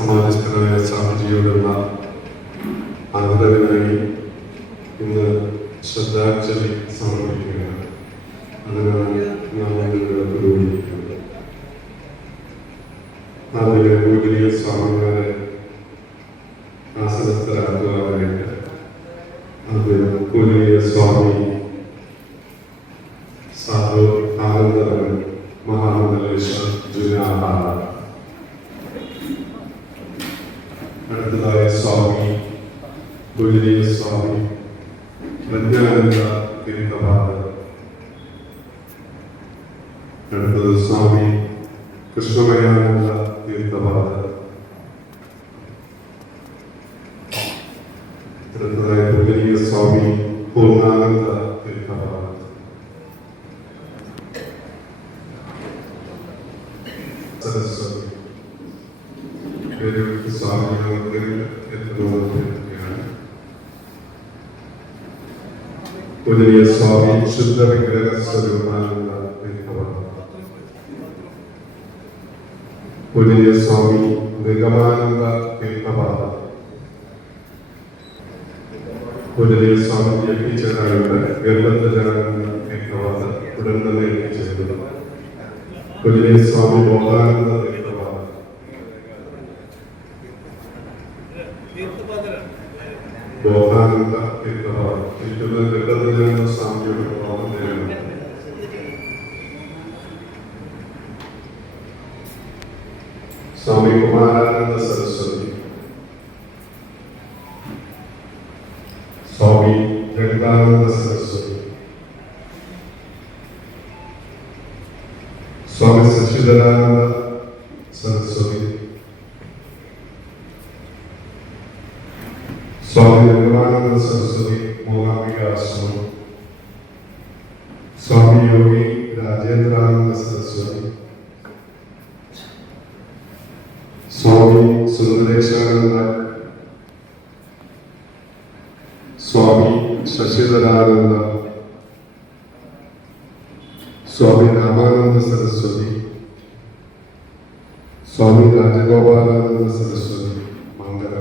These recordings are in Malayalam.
സമാധിസ്ഥനായ സ്വാമിജിയോടുള്ള ആദരവിനായി ഇന്ന് ശ്രദ്ധാഞ്ജലി സമർപ്പിക്കുകയാണ്. അതിനാണ് നാം ഇവിടെ പുരോഗമിക്കുന്നത്. അതിലെ പൂജനീയ സ്വാമിമാരെ ആസനസ്ഥരാക്കുവാനായിട്ട് അത് പൂജനീയ സ്വാമി സാധു ആനന്ദരൻ മഹാമണ്ഡലേശ്വർ ജുനാഹാര, അടുത്തതായ സ്വാമി പൂജനീയ സ്വാമി പ്രജ്ഞാനന്ദ തീർത്ഥപാദ, അടുത്തത് സ്വാമി കൃഷ്ണമയാനന്ദ തീർത്ഥപാദ, അടുത്തതായ പൂജനീയ സ്വാമി പൂർണ്ണാനന്ദ തീർത്ഥപാദ. സരസ്വതി സ്വാമിയാണ്. പൂജനീയ സ്വാമി ശുദ്ധ വിഗ്രഹ സ്വരൂപാനന്ദ തീർത്ഥപാദ, പൂജനീയ സ്വാമി നിഗമാനന്ദ തീർത്ഥപാദ, പൂജനീയ സ്വാമി എത്തിച്ചേരാനുണ്ട് ഗർഭധ്വജാനന്ദ തീർത്ഥപാദ ഉടൻ തന്നെ എത്തിച്ചേരുന്നു. പൂജനീയ സ്വാമി ബോധാനന്ദ തീർത്ഥപാദ, ബോധാനന്ദ തീർത്ഥപാദ ഇരിക്കുന്ന ഗർഭധ്വജാനന്ദ സ്വാമിയുടെ ബോധം തരുന്നു. സ്വാമി കുമാരാനന്ദ സരസ്വതി, സ്വാമി ജഗദാനന്ദ സരസ്വതി, സ്വാമി സച്ചിദാനന്ദ സരസ്വതി, സ്വാമി നിർമ്മലാനന്ദ സരസ്വതി മൂകാംബികാശ്രമം, സ്വാമി യോഗി രാജേന്ദ്രാനന്ദ സരസ്വതി, സ്വാമി സുന്ദരേശാനന്ദ, സ്വാമി ശശിധരാനന്ദ, സ്വാമി രാമാനന്ദ സരസ്വതി, സ്വാമി രാജഗോപാലാനന്ദ സരസ്വതി മംഗല,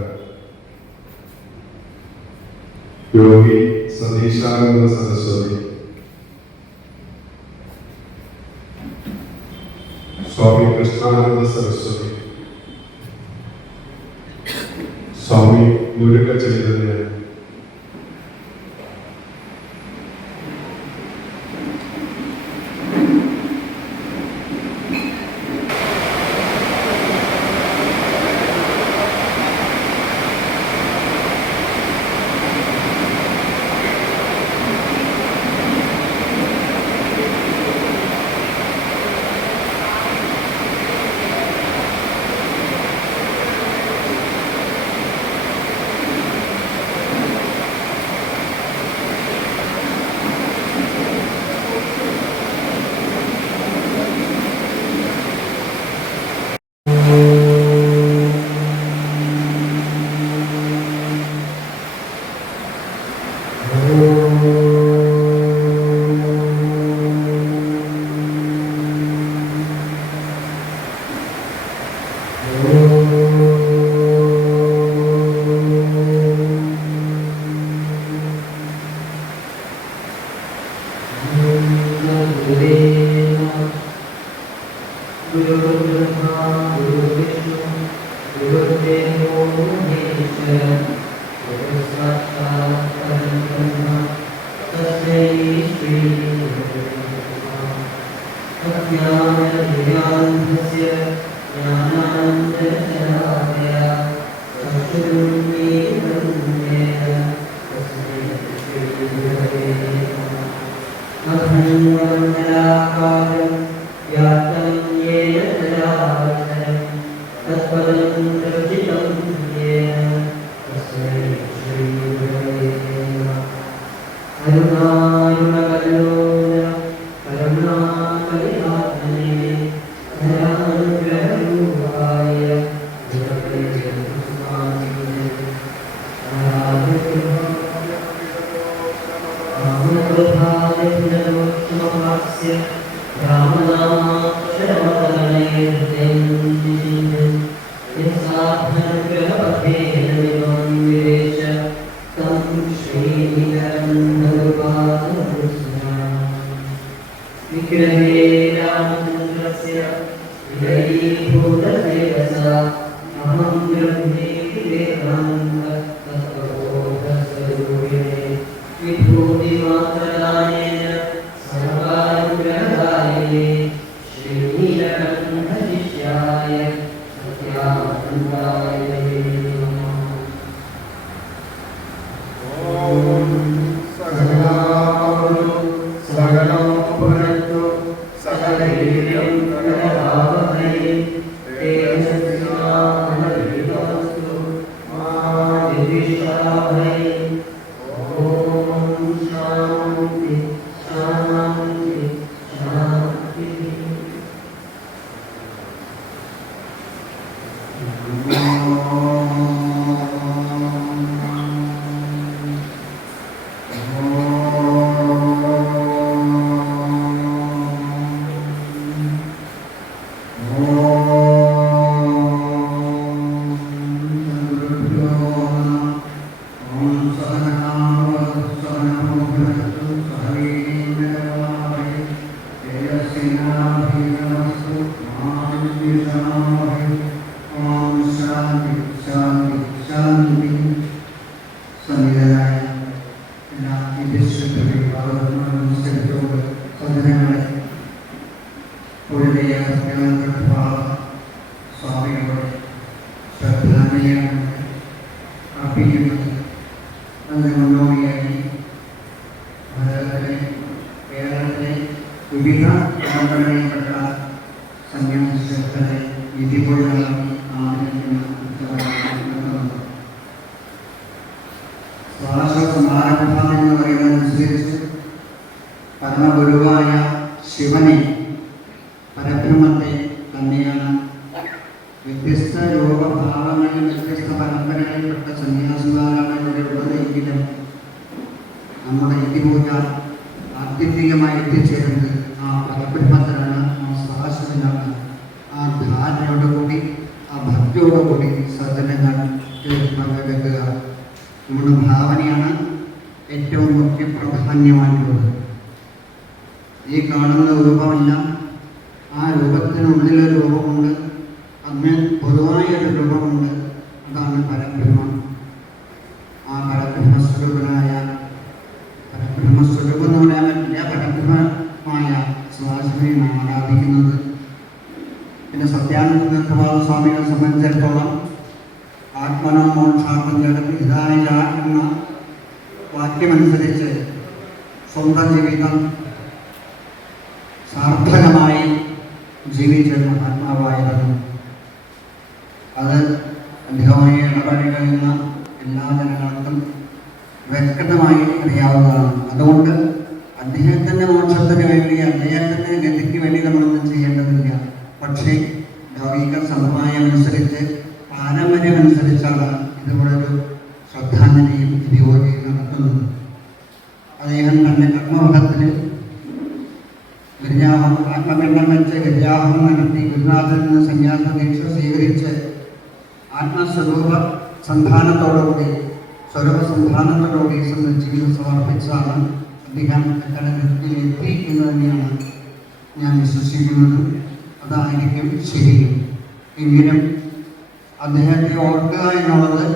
യോഗി സതീശാനന്ദ സരസ്വതി, സ്വാമി കൃഷ്ണാനന്ദ സരസ്വതി, സ്വാമി മുരുക ചൈതന്യ, Amen. പരമഗുരുവായ ശിവനെ പരബ്രഹ്മത്തെ തന്നെയാണ് വ്യത്യസ്ത രൂപഭാവങ്ങളിൽ വ്യത്യസ്ത പരമ്പരയിൽപ്പെട്ട സന്യാസിമാരാണ് ഇവിടെ ഉള്ളതെങ്കിലും നമ്മുടെ ഇതിപൂജ ആത്യന്തികമായി എത്തിച്ചേരുന്നത് ആ പരബ്രഹ്മത്തിലാണ്, ആ സദാശിവനാണ്. ആ ധാരണയോടുകൂടി ആ ഭക്തിയോടുകൂടി സദനങ്ങൾ പങ്കെടുക്കുക നമ്മുടെ ഭാവനയാണ് ഏറ്റവും മുഖ്യ പ്രാധാന്യമായിട്ടുള്ളത്. ഈ കാണുന്ന രൂപമല്ല, ആ രൂപത്തിനുള്ളിലൊരു രൂപമുണ്ട്, അതിന് പൊതുവായൊരു രൂപമുണ്ട്, അതാണ് പരബ്രഹ്മം. ആ പരബ്രഹ്മസ്വരൂപനായ പരബ്രഹ്മസ്വരൂപം എന്ന് പറയാൻ പറ്റില്ല, പരബ്രഹ്മമായ സദാശിവനെയാണ് ആരാധിക്കുന്നത്. പിന്നെ സത്യാനന്ദ സ്വാമികളെ സംബന്ധിച്ചിടത്തോളം ആത്മനോ മോക്ഷാർത്ഥം ജഗത് ഹിതായ എന്ന വാക്യമനുസരിച്ച് സ്വന്തം ജീവിതം സാർത്ഥകമായി ജീവിച്ച മഹാത്മാവായിരുന്നു. അത് അദ്ദേഹമായി ഇടപഴകുന്ന എല്ലാ ജനങ്ങൾക്കും വ്യക്തമായി അറിയാവുന്നതാണ്. അതുകൊണ്ട് അദ്ദേഹത്തിൻ്റെ മോക്ഷത്തിന് വേണ്ടി, അദ്ദേഹത്തിൻ്റെ ഗതിക്ക് വേണ്ടി നമ്മളൊന്നും ചെയ്യേണ്ടതില്ല. പക്ഷേ ലൗകിക സമ്പ്രദായമനുസരിച്ച്, പാരമ്പര്യമനുസരിച്ചാണ് ഇതുപോലൊരു ശ്രദ്ധാഞ്ജലിയും ഇതിപൂജയും നടത്തുന്നത്. അദ്ദേഹം തൻ്റെ കർമ്മപഥത്തിൽ ആത്മപിണ്ഡം വെച്ച് ഗിരിജാഹം നടത്തി ഗുരുനാഥിൽ നിന്ന് സന്യാസ ദീക്ഷ സ്വീകരിച്ച് ആത്മസ്വരൂപ സന്ധാനത്തോടുകൂടി സ്വരൂപസന്ധാനത്തോടുകൂടി ജീവിതം സമർപ്പിച്ചാണ് അദ്ദേഹം എത്തി എന്ന് തന്നെയാണ് ഞാൻ വിശ്വസിക്കുന്നത്. അതായിരിക്കും ശരിയും. എങ്കിലും അദ്ദേഹത്തെ ഓർക്കുക എന്നുള്ളത്,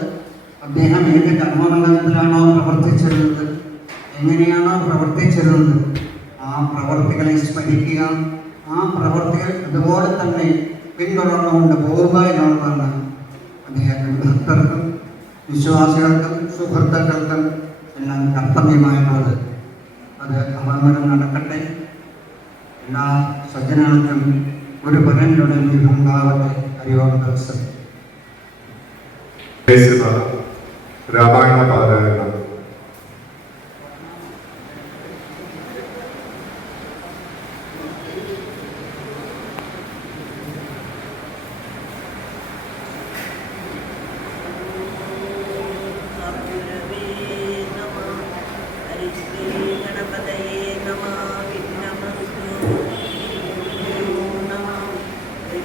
അദ്ദേഹം ഏത് കർമ്മമണ്ഡലത്തിലാണോ പ്രവർത്തിച്ചിരുന്നത്, എങ്ങനെയാണോ പ്രവർത്തിച്ചിരുന്നത്, ആ പ്രവർത്തികളെ സ്മരിക്കുക, ആ പ്രവർത്തികൾ അതുപോലെ തന്നെ പിന്തുടർന്നുകൊണ്ട് പോവുക എന്നുള്ളതാണ് അദ്ദേഹത്തിൻ്റെ ഭക്തർക്കും വിശ്വാസികൾക്കും സുഹൃത്തുക്കൾക്കും എല്ലാം കർത്തവ്യമായിട്ടുള്ളത്. അത് അമർമരം നടക്കട്ടെ. എല്ലാ സജ്ജനങ്ങൾക്കും ഒരു പരനുടെ ഉണ്ടാവട്ടെ. ഹരിഓം തത്സത്. രാമായണ പാരായണം.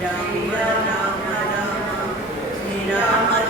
Ram Ram Ram Ram Ram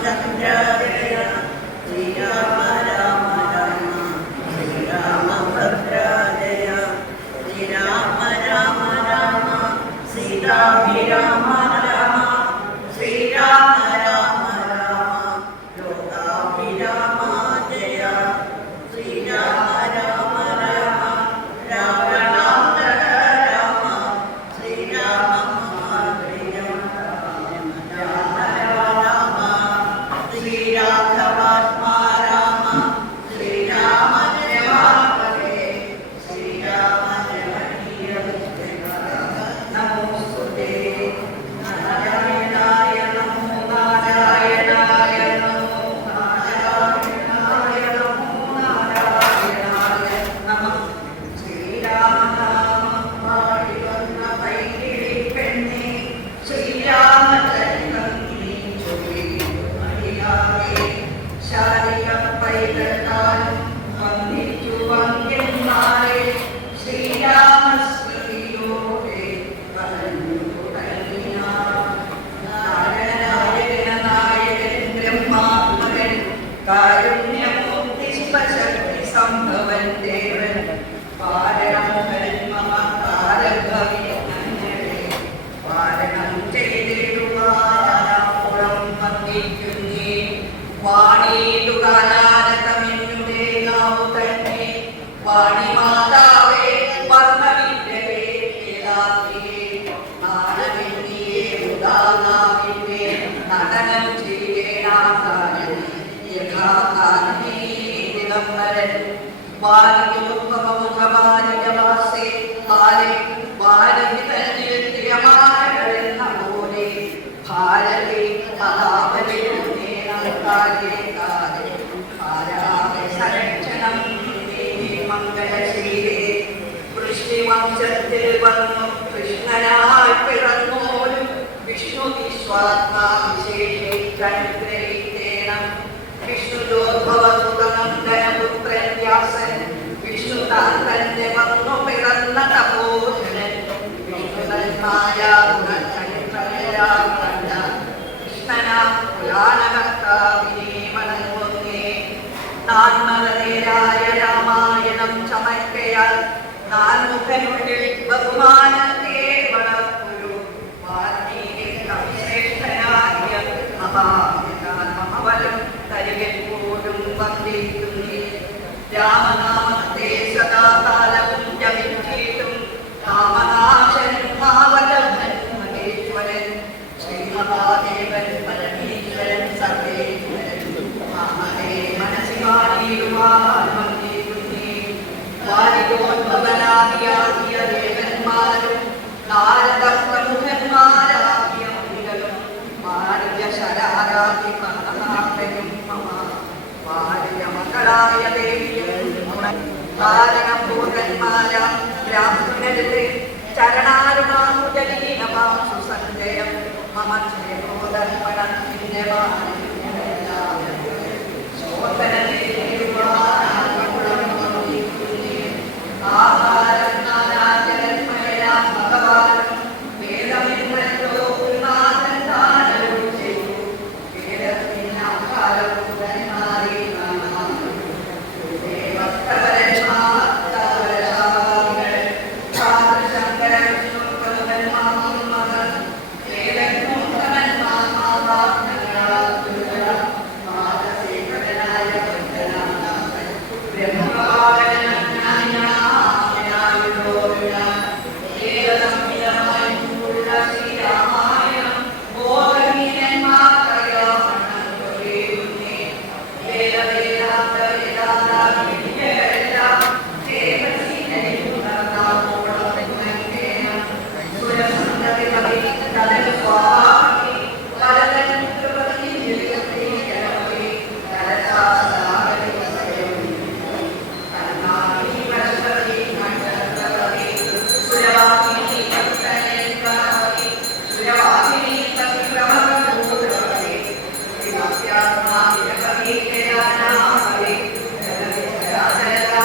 Hare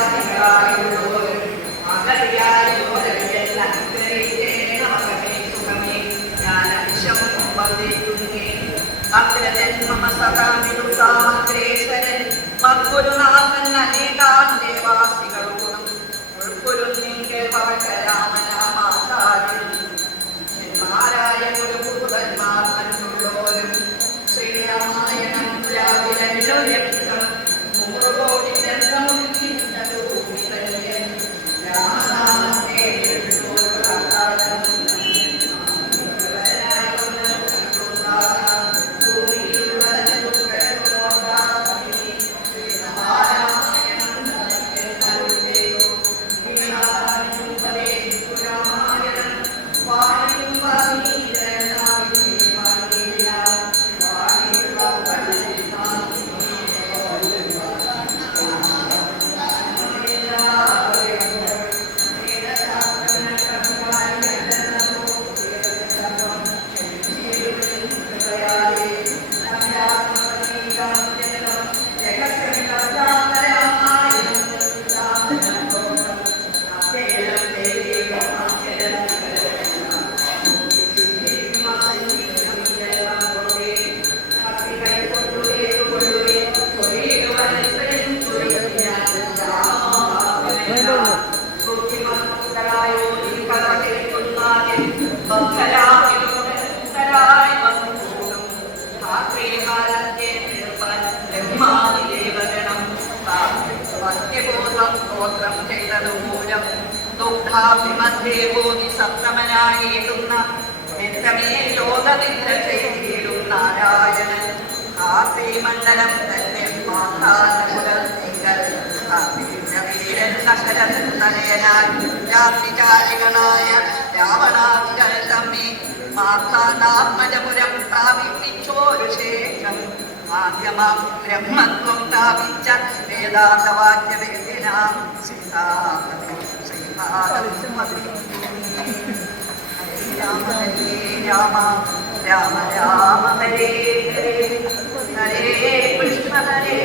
നീരാൻ ദേവാസികളോടും ഉൾപ്പൊരുന്നിന്റെ പവകരാമനാമാതാരും ശന്മാരായ ഗുരുഭൂതന്മാർ മറ്റുള്ളവരും ശ്രീരാമായണം രാവിലെല്ലോ ലഭിക്കണം 100 കോടി രാമനാമത്തെ സപ്തമനായിരുന്ന എത്രമേൽ ലോകനിദ്ര ചെയ്തിടും നാരായണൻ കാർത്തിമണ്ഡലം തന്നെ വീരൻ നഗരനയനാൽ രാത്രിചാരികളായ രാവണാദികൾ തമ്മി മാർത്താണ്ഡാത്മജപുരം സ്ഥാപിപ്പിച്ചോരു ശേഷം ആദ്യമാം ബ്രഹ്മത്വം സ്ഥാപിച്ച വേദാന്തവാക്യവേദിനാം സീതാപതി രാമ ഹരേ രാമ രാമ രാമ ഹരേ ഹരേ ഹരേ കൃഷ്ണ ഹരേ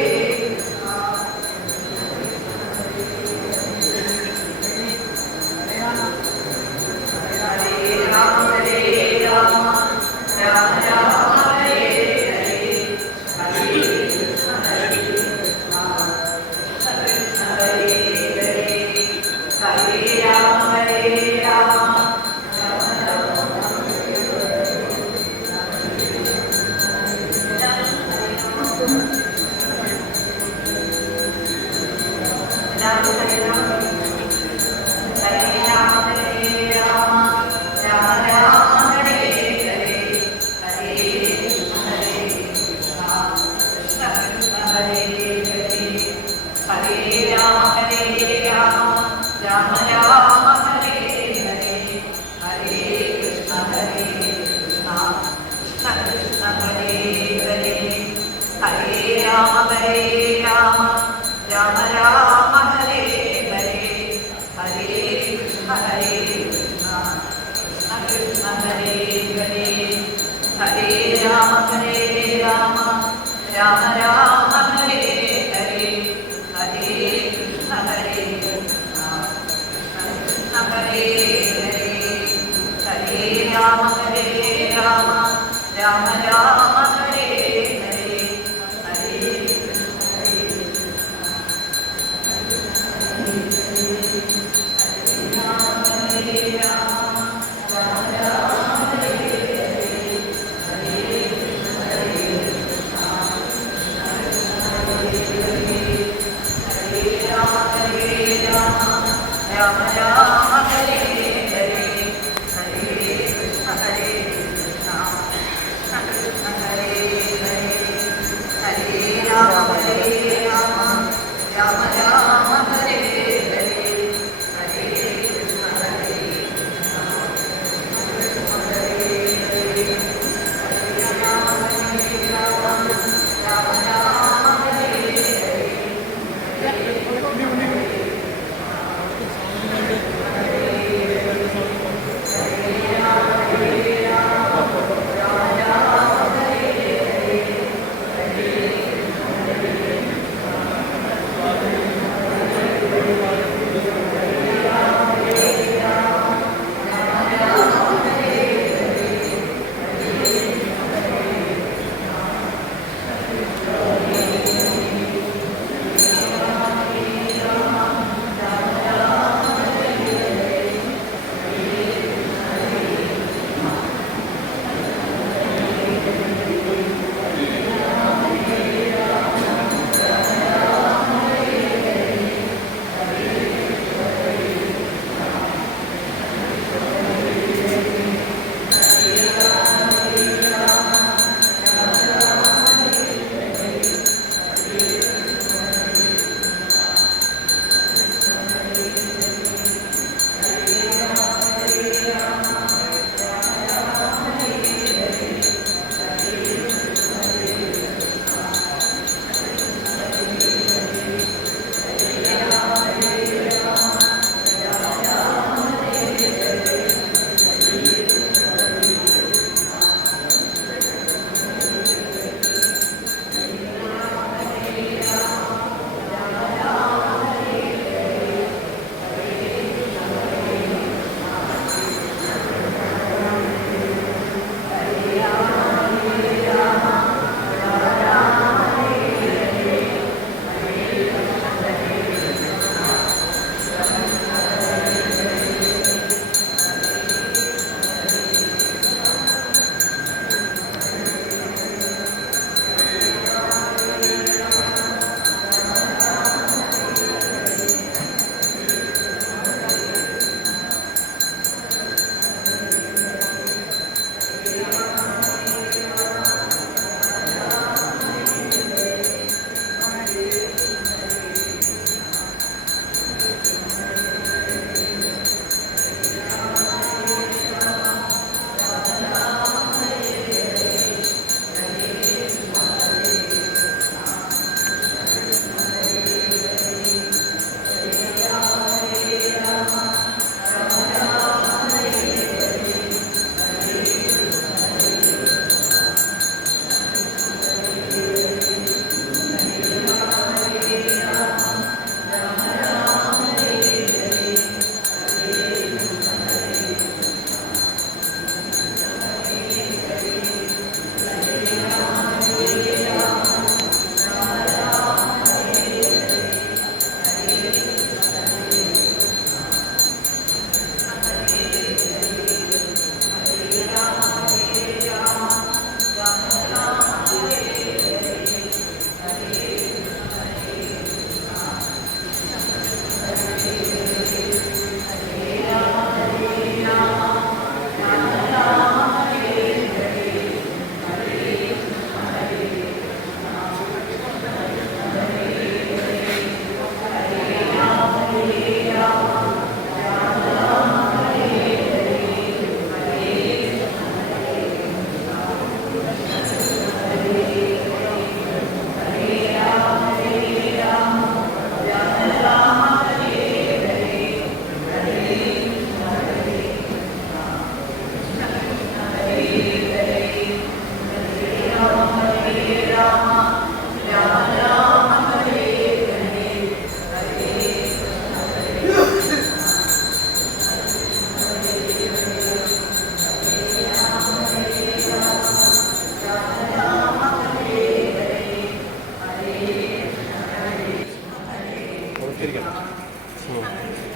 Thank you.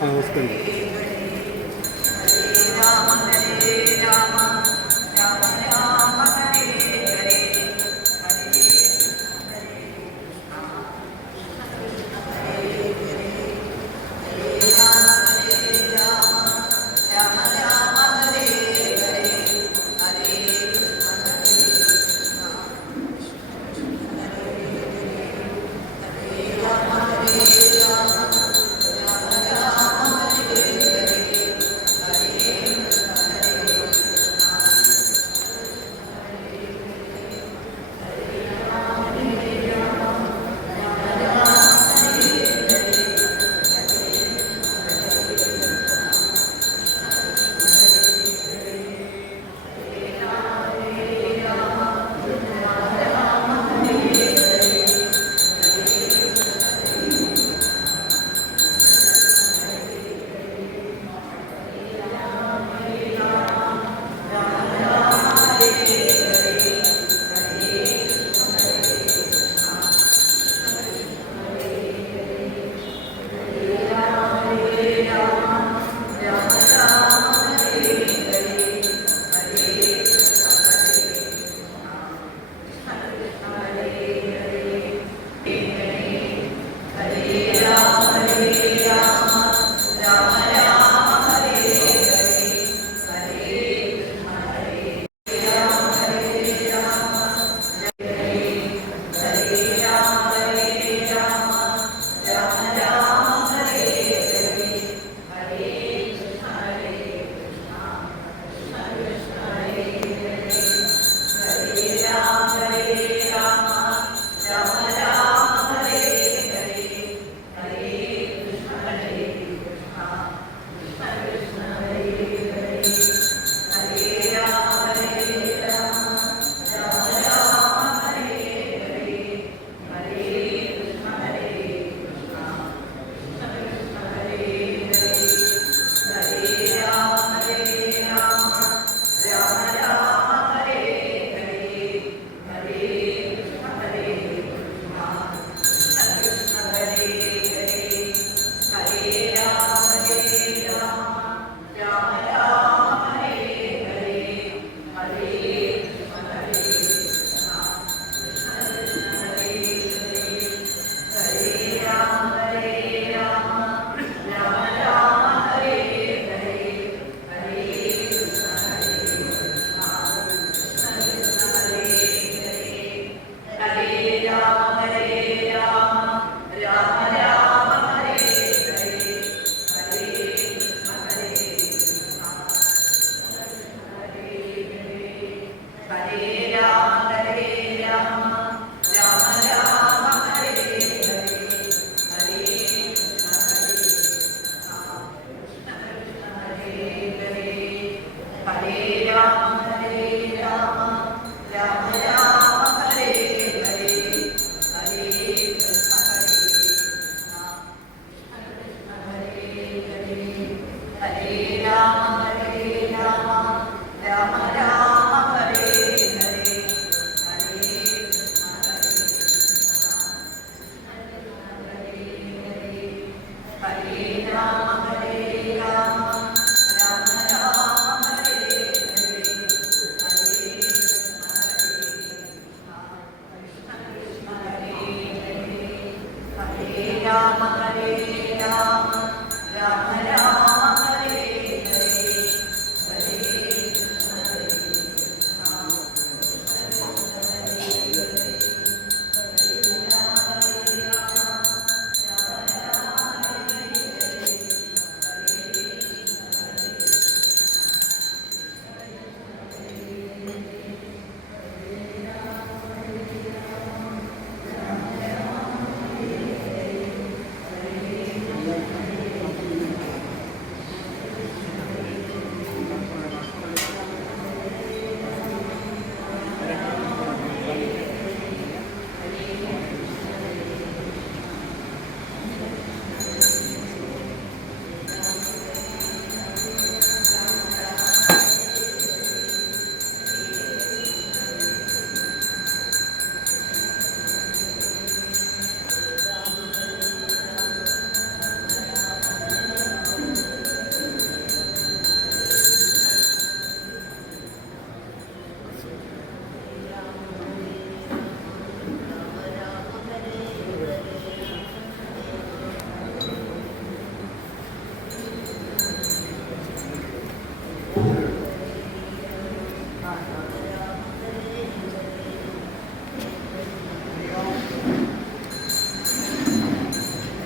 Husband Rama Hare Rama Rama Rama Hare ഹരേ ഹരേ ഹരേ രാമ രാമ ഹരേ ഹരേ ഹരേ രാമ ഹരേ രാമ രാമ രാമ ഹരേ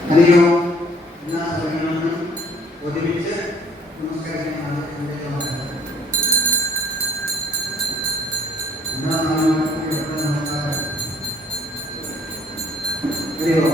ഹരിയോ എല്ലാ സഭകളിലും ഒരുമിച്ച് നമസ്കരിക്കുന്നതാണ് എൻ്റെ നമസ്കാരം. ഹരിയോ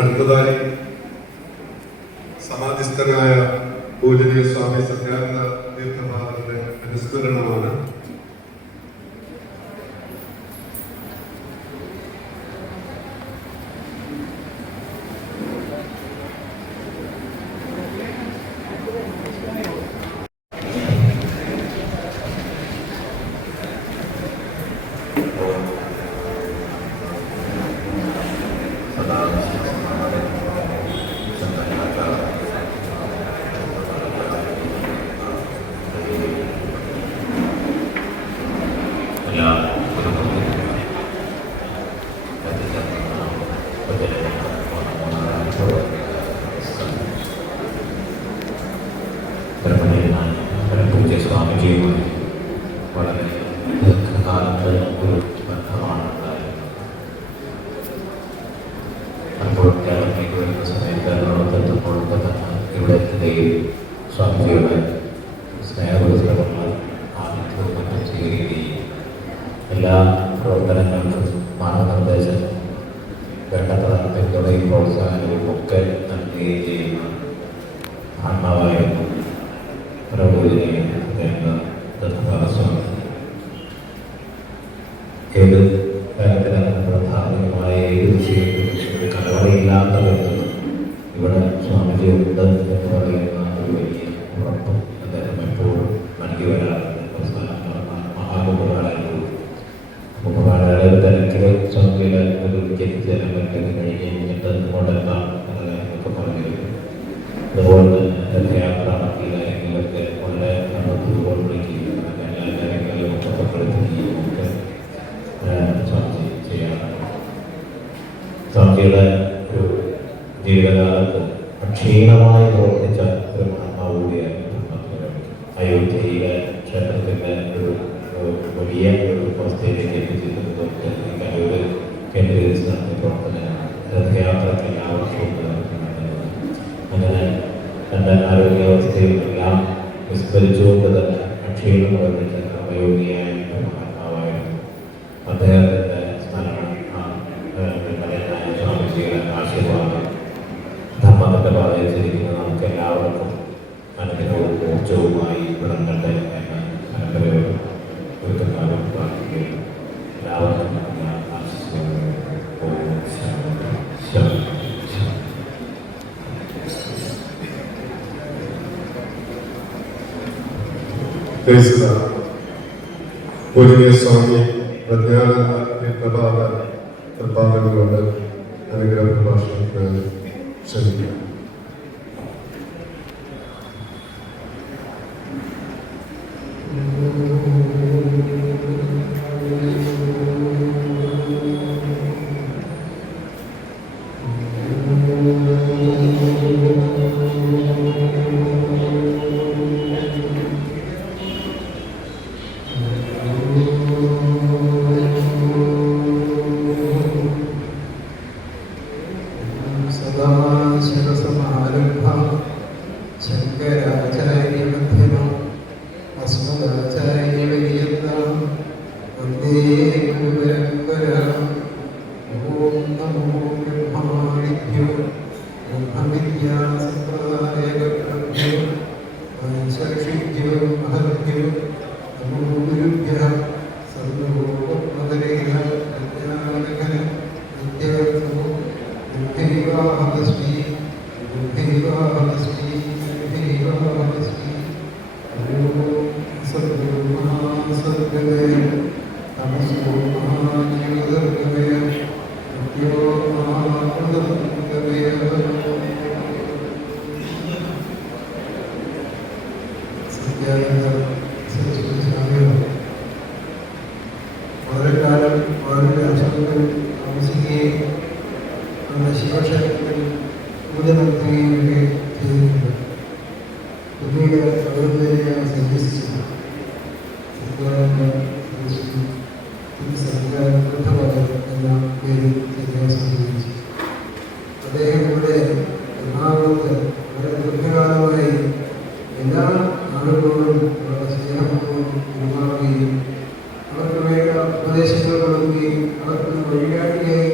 അടുത്തതായി സമാധിസ്ഥനായ പൂജനീയ സ്വാമി സത്യാനന്ദ തീർത്ഥപാദന്റെ അനുസ്മരണമാണ്. പൂജ സ്വാമിജിയുമായി വളരെ ദീർഘകാലത്ത് ഒരു ബന്ധമാണ് ഉണ്ടായിരുന്നത്. അപ്പോൾ കേരളത്തിലേക്ക് വരുന്ന സമയത്ത് എറണാകുളത്തെത്തുമ്പോൾ തന്നെ ഇവിടെ എത്തുകയും സ്വാമിജിയുടെ സ്നേഹപുരസ്കാരങ്ങൾ ആദ്യത്തെ സ്വീകരിക്കുകയും എല്ലാ പ്രവർത്തനങ്ങൾക്കും മാർഗനിർദ്ദേശം വേണ്ടത്ര പിന്തുണയും പ്രോത്സാഹനവും ഒക്കെ നൽകുകയും ചെയ്യുന്ന ആത്മാവായിരുന്നു പ്രബോധിനിയെ എന്ന ദത്തപാദസ്വാമി. ഏത് കാര്യത്തിലാണ് നമ്മുടെ ധാർമ്മികമായ ഏത് വിഷയത്തിലും കലവറയില്ലാത്ത ബന്ധം ഇവിടെ സ്വാമിജി ഉണ്ട് എന്ന് പറയുന്ന ഒരു വലിയ ഉറപ്പും അദ്ദേഹം എപ്പോഴും നൽകി വരാറുണ്ട്. മഹാകുംഭകാലം കുംഭകാലയുടെ തിരക്കില് സ്വാമിയുടെ ഒരു ജനിച്ചേരാൻ പറ്റുന്ന കഴിഞ്ഞിട്ട് കൊണ്ടെത്താം എന്ന കാര്യങ്ങളൊക്കെ പറഞ്ഞിരുന്നു. അതുപോലെ തന്നെ രഥയാത്ര നടത്തിയതായെങ്കിലൊക്കെ വളരെ നടത്തുമ്പോൾ വിളിക്കുകയും എല്ലാ കാര്യങ്ങളിലും ഒക്കെ പങ്കെടുക്കുകയും ഒക്കെ സ്വാമി ചെയ്യാറുണ്ട്. സ്വാമിയുടെ ഒരു ജീവിതകാലത്ത് അക്ഷീണമായി പ്രവർത്തിച്ച ഒരു മഹാകൂടിയായിരുന്നു അയോധ്യയിലെ ക്ഷേത്രത്തിൻ്റെ ഒരു വലിയ ഒരു അവസ്ഥയിലേക്ക് എത്തിച്ചിരുന്നതൊക്കെ ഈ കഴിവ് കേന്ദ്രീകരിച്ച് നടത്തിയ പ്രവർത്തനമാണ്. രഥയാത്രയ്ക്ക് എല്ലാ വർഷവും നടത്തുന്നത്. അങ്ങനെ തൻ്റെ ആരോഗ്യാവസ്ഥയിലെല്ലാം വിസ്മരിച്ചുകൊണ്ട് തന്നെ അക്ഷീണം പ്രവർത്തിച്ച കർമ്മയോഗിയായ മഹാത്മാവായിരുന്നു. അദ്ദേഹത്തിൻ്റെ സ്മരണം സ്വാമിജിയുടെ ആശീർവാദം ധർമ്മത്തിൻ്റെ പാതയിച്ചിരിക്കുന്ന നമുക്ക് എല്ലാവർക്കും അനുഗ്രഹവും ഊർജവുമായി വിളങ്ങട്ടെ എന്ന് പരമ്പരയോട് ഒരുക്കാലം പ്രാർത്ഥിക്കുകയും എല്ലാവർക്കും ഞാൻ ആശിക്കുന്നു. പൂജനീയ സ്വാമി പ്രജ്ഞാനന്ദ തീർത്ഥപാദ പ്രഭാതങ്ങളോട് അനുഗ്രഹ പ്രഭാഷണത്തിന് ക്ഷണിക്കുക. സർഷിജ്യവും അഹത്യവും നമോ ഗുരുഭ്യഃ സർവഭൂതമകരേഹ അജ്ഞാനഘന നിത്യവത്സവോ ബുദ്ധിവാഹമസ്മി ബുദ്ധിവാഹമസ്മി ബുദ്ധിവാഹമസ്മി ഓം സദ്ഗുരു മഹാസദ്ഗമയ തമസോ മഹാജ്യോതിർഗമയ മൃത്യോ മഹാമൃതമയ സരസ്വതി സ്വാമികൾ വളരെ കാലം വളരെ ആശ്രമത്തിൽ താമസിക്കുകയും നമ്മുടെ ശിവക്ഷേത്രത്തിൽ പൂജ നടത്തുകയും ഒക്കെ ചെയ്തിട്ടുണ്ട്. പിന്നീട് അവിടുത്തെ സന്യസിച്ചത് എന്ന പേരിൽ സന്യാസം സ്വീകരിച്ചു. അദ്ദേഹം ഇവിടെ എറണാകുളത്ത് വളരെ ദീർഘകാലമായി എല്ലാ ആളുകളോടും വളരെ സ്നേഹപൂർവ്വം പെരുമാറുകയും അവർക്ക് വേണ്ട ഉപദേശങ്ങൾ കൊടുക്കുകയും അവർക്ക് വഴികാട്ടുകയും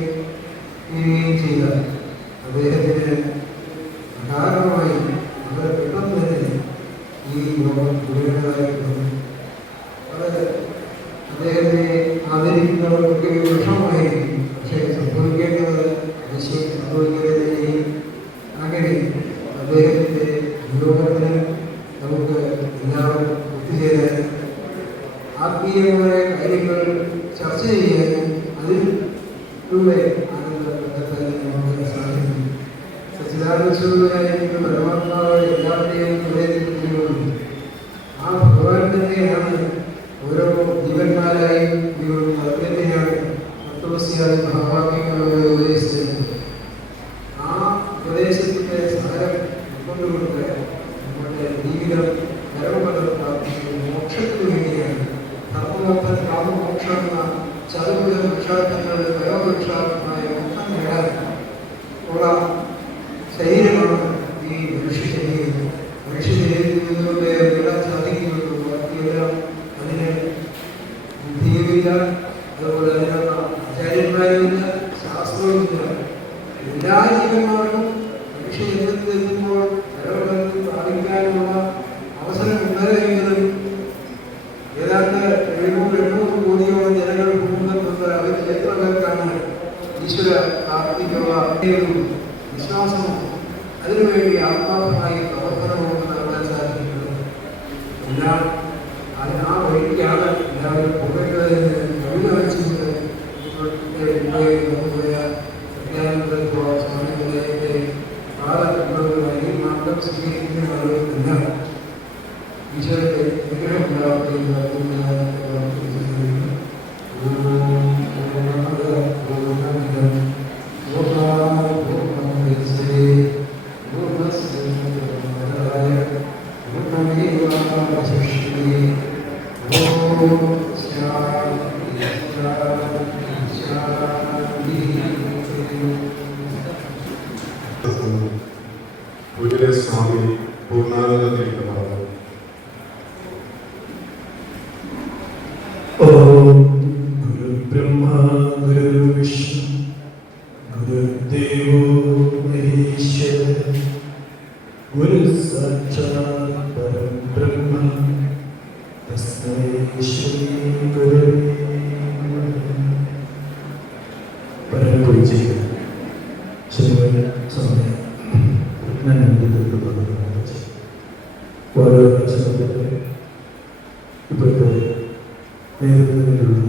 ചെയ്ത അദ്ദേഹത്തിന് അകാരണമായി വളരെ പെട്ടെന്ന് തന്നെ ഈ ലോകം മുഴുവനായി വന്നു. അത് അദ്ദേഹത്തെ ആദരിക്കുന്നവർക്കൊക്കെ വിഷമമായിരിക്കും. പക്ഷേ സംഭവിക്കേണ്ടത് അവശ്യം സംഭവിക്കുന്നതിനെയും അങ്ങനെ അദ്ദേഹത്തിൻ്റെ വിയോഗത്തിന് നമുക്ക് എല്ലാവരും ഒത്തുചേരാൻ ആത്മീയമായ കാര്യങ്ങൾ ചർച്ച ചെയ്യാനും അതിലൂടെ ആനന്ദം കണ്ടെത്താൻ നമുക്ക് സാധിക്കും. സച്ചിദാനന്ദസ്വരൂപനായിരിക്കുന്ന പരമാത്മാവ് എല്ലാവരുടെയും ഹൃദയത്തിലുണ്ട്. ആ ഭഗവാൻ തന്നെയാണ് ഓരോ ജീവന്മാരായും തന്നെയാണ് തത്വസ്യാദി മഹാവാക്യങ്ങളിലൂടെ ഉപദേശിച്ചത്. ആ ഉപദേശത്തിന്റെ സാരം ഉൾക്കൊണ്ടുകൊണ്ട് നമ്മുടെ ജീവിതം പരമപദപ്രാപ്തിക്ക് മോക്ഷത്തിന് വേണ്ടിയാണ്. ധർമ്മമോക്ഷം കാമമോക്ഷം എന്ന ചതുർവിധ വൃക്ഷാർത്ഥങ്ങൾ പരമവൃക്ഷാർത്ഥമായ മോക്ഷം നേടാൻ ഉള്ള ശരീരമാണ് ഈ മനുഷ്യ ശരീരം. മനുഷ്യ ശരീരത്തിൽ നിന്നുകൊണ്ട് നേടാൻ സാധിക്കുകയുള്ളൂ. ബാക്കിയെല്ലാം അതിന് ബുദ്ധിയുമില്ല, അതുപോലെ അതിനുള്ള ആചാര്യന്മാരുമില്ല, ശാസ്ത്രവുമില്ല. എല്ലാ ജീവന്മാർക്കും മനുഷ്യ ജന്മത്തിൽ എത്തുമ്പോൾ പരമപദത്തിൽ പ്രാപിക്കാനുള്ള അവസരം ഉണ്ടായെങ്കിലും ഏതാണ്ട് 700-800 കോടിയോളം ജനങ്ങൾ ഭൂമുഖത്തുണ്ട്. അവരിൽ എത്ര പേർക്കാണ് ഈശ്വര പ്രാപ്തിക്കുള്ള വിശ്വാസമോ അതിനുവേണ്ടി ആത്മാർത്ഥമായി പ്രവർത്തനമോ നടത്താൻ സാധിക്കുന്നത്? എല്ലാം ആ വഴിക്കാണ് എല്ലാവരും പോകേണ്ടതെന്ന് അഭിനയിച്ചുകൊണ്ട് സ്വാമികളുടെ കാലഘട്ടങ്ങളുമായി മാർഗം സ്വീകരിക്കുന്ന ആളുകൾക്കെല്ലാം ഈശ്വരന്റെ വിഗ്രഹം പൂജ്യ സ്വാമി പൂർണ്ണാനന്ദ തീർത്ഥപാദം. ഓം ഗുരു ബ്രഹ്മ ഗുരു വിഷ്ണു ഗുരുദേവോ മഹേശ്വര ഗുരു സാക്ഷാത് പരബ്രഹ്മ തസ്മൈ ശ്രീ ഗുരവേ നമഃ. പരമപൂജ്യ ശിവൻ സ്വാമി ഓരോ ഇപ്പോഴത്തെ നേതൃത്വത്തിലുള്ള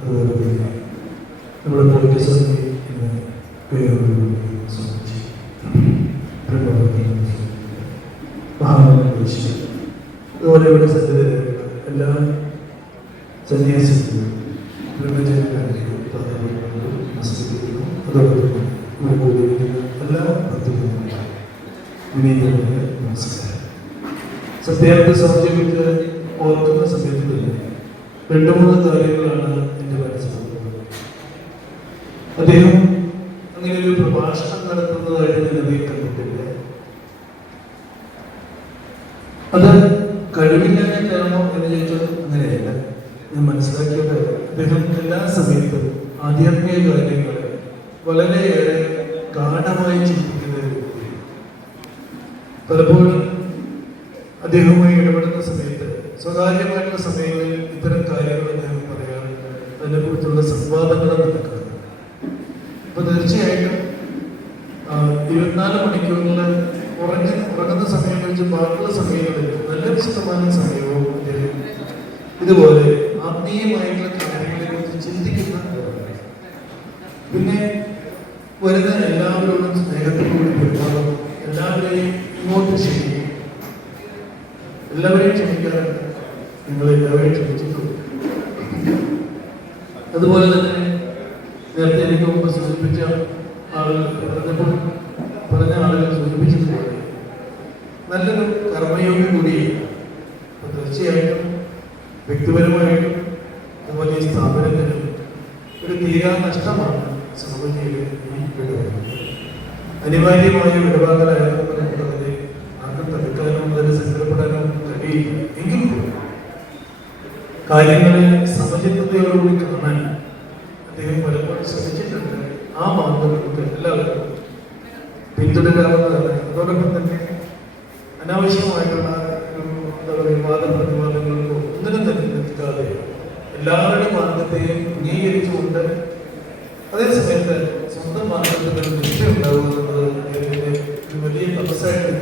അതുപോലെ തന്നെ നമ്മുടെ പോലീസ് മഹാമേശ്വരി അതുപോലെ ഇവിടെ സന്നിധിയിലുള്ള എല്ലാ സന്യാസികളും ബ്രഹ്മചാരികളും അതോടൊപ്പം തന്നെ ഇവിടെ കൂടിയിരിക്കുന്ന എല്ലാ ഭക്തர்களுം വിനീതമായ നമസ്കാരം. സത്യാർത്ഥ സൗജന്യത്തെ ഓർക്കുന്ന സമയത്ത് തന്നെ 2-3 കാര്യങ്ങളാണ് എൻ്റെ മനസ്സിലാക്കുന്നത്. അദ്ദേഹം അങ്ങനെ ഒരു പ്രഭാഷണം നടത്തുന്നതായിട്ട് ഞാൻ അധികം കണ്ടിട്ടില്ല. അത് കഴിവില്ലാഞ്ഞിട്ടാണോ എന്ന് ചോദിച്ചാൽ അങ്ങനെയല്ല. ഞാൻ മനസ്സിലാക്കിയത് അദ്ദേഹം എല്ലാ സമയത്തും ആധ്യാത്മിക കാര്യങ്ങൾ വളരെയേറെ ഗാഠമായി ചിന്തിക്കുന്ന ഒരു വ്യക്തിയാണ്. പലപ്പോഴും അദ്ദേഹവുമായി ഇടപെടുന്ന സമയത്ത് സ്വകാര്യമായിട്ടുള്ള സമയങ്ങളിൽ ഇത്തരം കാര്യങ്ങൾ അദ്ദേഹം പറയാറുണ്ട്, അതിനെക്കുറിച്ചുള്ള സംവാദങ്ങൾ നടക്കാറുണ്ട്. അപ്പൊ തീർച്ചയായിട്ടും 24 മണിക്കൂറിൽ ഉറങ്ങുന്ന സമയം കഴിച്ച് ബാക്കിയുള്ള സമയങ്ങളിൽ നല്ലൊരു ശതമാനം സമയവും അദ്ദേഹം ഇതുപോലെ ആത്മീയമായിട്ടുള്ള കാര്യങ്ങളെ കുറിച്ച് ചിന്തിക്കുന്ന. പിന്നെ വരുന്ന എല്ലാവരോടും സ്നേഹത്തോടുകൂടി പെരുമാറും, എല്ലാവരെയും ഇങ്ങോട്ട് ക്ഷണിക്കും. എല്ലാവരെയും ക്ഷണിക്കാറുണ്ട്, നിങ്ങളെല്ലാവരെയും ക്ഷണിച്ചിട്ടുണ്ട്. അതുപോലെ തന്നെ നേരത്തെ എനിക്ക് മുമ്പ് സൂചിപ്പിച്ച ആളുകൾ പറഞ്ഞ ആളുകൾ സൂചിപ്പിച്ചതുപോലെ നല്ലൊരു കർമ്മയോഗി കൂടിയാണ്. അപ്പോൾ തീർച്ചയായിട്ടും വ്യക്തിപരമായിട്ടും അതുപോലെ ഈ സ്ഥാപനത്തിനും ഒരു തീരാ നഷ്ടമാണ് സ്വാമിജിയുടെ ഈ വിടവ്. അനിവാര്യമായ വിടവാങ്ങലായതുകൊണ്ട് നമുക്കതിനെ ആർക്കും തടുക്കാനോ അതിനെ സങ്കടപ്പെടാനോ കഴിയില്ല. എങ്കിലും കാര്യങ്ങളെ സമചിത്തതയോടുകൂടി കാണാൻ അദ്ദേഹം പലപ്പോഴും ശ്രമിച്ചിട്ടുണ്ട്. ആ മാർഗം നമുക്ക് എല്ലാവർക്കും പിന്തുടരാവുന്നതാണ്. അതോടൊപ്പം തന്നെ അനാവശ്യമായിട്ടുള്ള എന്താ പറയുക വാദപ്രതിവാദങ്ങൾക്കോ ഒന്നിനും തന്നെ നിൽക്കാതെ എല്ലാവരുടെ മാർഗത്തെയും അംഗീകരിച്ചുകൊണ്ട് അതേസമയത്ത് സ്വന്തം മാർഗത്തിൽ നിഷ്ഠ ഉണ്ടാവുക എന്നുള്ളത് അദ്ദേഹത്തിൻ്റെ ഒരു വലിയ തപസ്സായിട്ട്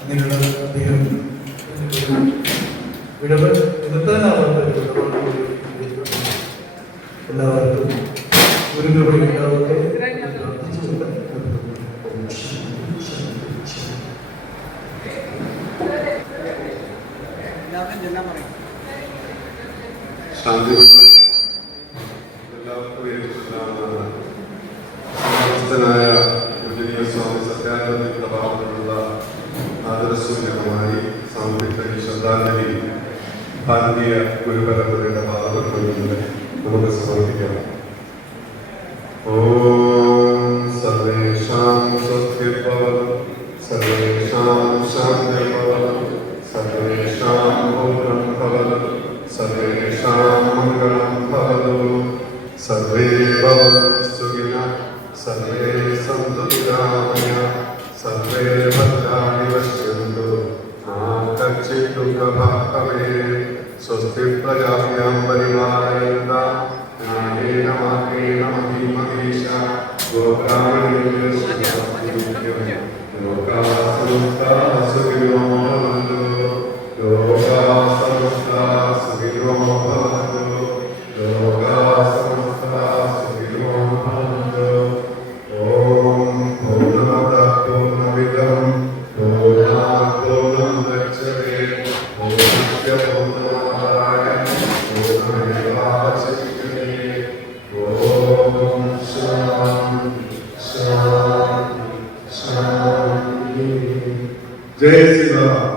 അങ്ങനെയുള്ള അദ്ദേഹം വിടവ് നിർത്താനാവാത്ത ഒരു വിടവാണ്. എല്ലാവർക്കും ഒരു രൂപ ഉണ്ടാവട്ടെ പ്രാർത്ഥിച്ചുകൊണ്ട് ശാന്തി എല്ലാവർക്കും ഏറ്റുകൊണ്ടാണ് സമസ്തനായ പൂജനീയ സ്വാമി സത്യാനന്ദ പ്രഭാവത്തിലുള്ള ആദരസൂചകമായി സാമൂഹിക ശ്രദ്ധാഞ്ജലി ഭാരതീയ ഗുരുപരമ്പരയുടെ പാദപത്മങ്ങളിൽ നമുക്ക് സമർപ്പിക്കാം. ഓം സർവേഷാം സ്വസ്തിർഭവതു, സർവേഷാം ശാന്തിർഭവതു, സർവേഷാം പൂർണ്ണം ഭവതു, സർവേഷാം മംഗളം ഭവതു, സർവേ ഭവന്തു സുഖിനഃ, സർവേ സന്തു നിരാമയാഃ, സർവേ ഭദ്രാണി പശ്യന്തു മാ കശ്ചിത് ദുഃഖഭാഗ് ഭവേത്. സ്വസ്തി പ്രജാഭ്യാം പരിപാലയന്താം ന്യായേന മാർഗേണ മഹീം മഹീഷാഃ ഗോബ്രാഹ്മണേഭ്യഃ ലോകാഃ സമസ്താഃ സുഖിനോ ഭവന്തു, ലോകാഃ സമസ്താഃ സുഖിനോ ഭവന്തു, ലോകാഃ സമസ്താഃ സുഖിനോ ഭവന്തു. ഓം പൂർണ്ണമദഃ പൂർണ്ണമിദം പൂർണ്ണാത് പൂർണ്ണം മുദച്യതേ പൂർണ്ണസ്യ പൂർണ്ണമാദായ പൂർണ്ണമേവാവശിഷ്യതേ. ഓം ശാന്തി ശാന്തി ശാന്തി. ജയ ശ്രീറാം.